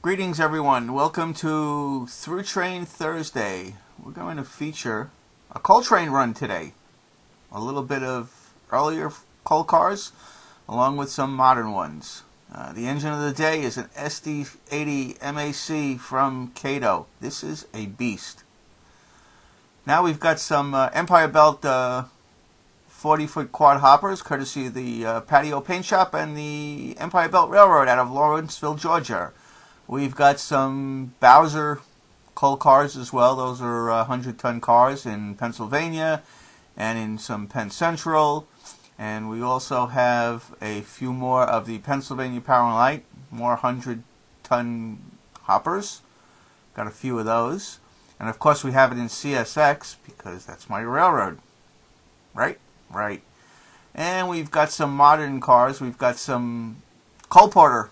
Greetings, everyone. Welcome to Through Train Thursday. We're going to feature a coal train run today. A little bit of earlier coal cars, along with some modern ones. The engine of the day is an SD80 MAC from Cato. This is a beast. Now we've got some Empire Belt 40-foot quad hoppers, courtesy of the Patio Paint Shop and the Empire Belt Railroad out of Lawrenceville, Georgia. We've got some Bowser coal cars as well. Those are 100-ton cars in Pennsylvania and in some Penn Central. And we also have a few more of the Pennsylvania Power and Light, more 100-ton hoppers. Got a few of those. And of course we have it in CSX because that's my railroad. Right? Right. And we've got some modern cars. We've got some coal porter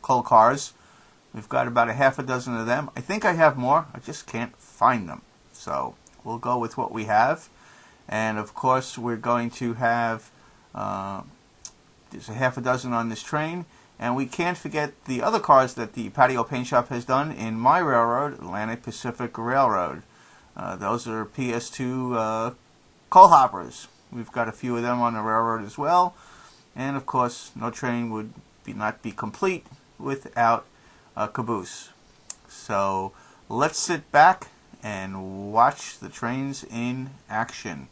coal cars. We've got about a half a dozen of them. I think I have more. I just can't find them. So we'll go with what we have. And of course we're going to have, there's a half a dozen on this train. And we can't forget the other cars that the Patio Paint Shop has done in my railroad, Atlantic Pacific Railroad. Those are PS2 coal hoppers. We've got a few of them on the railroad as well. And of course, no train would not be complete without a caboose. So let's sit back and watch the trains in action.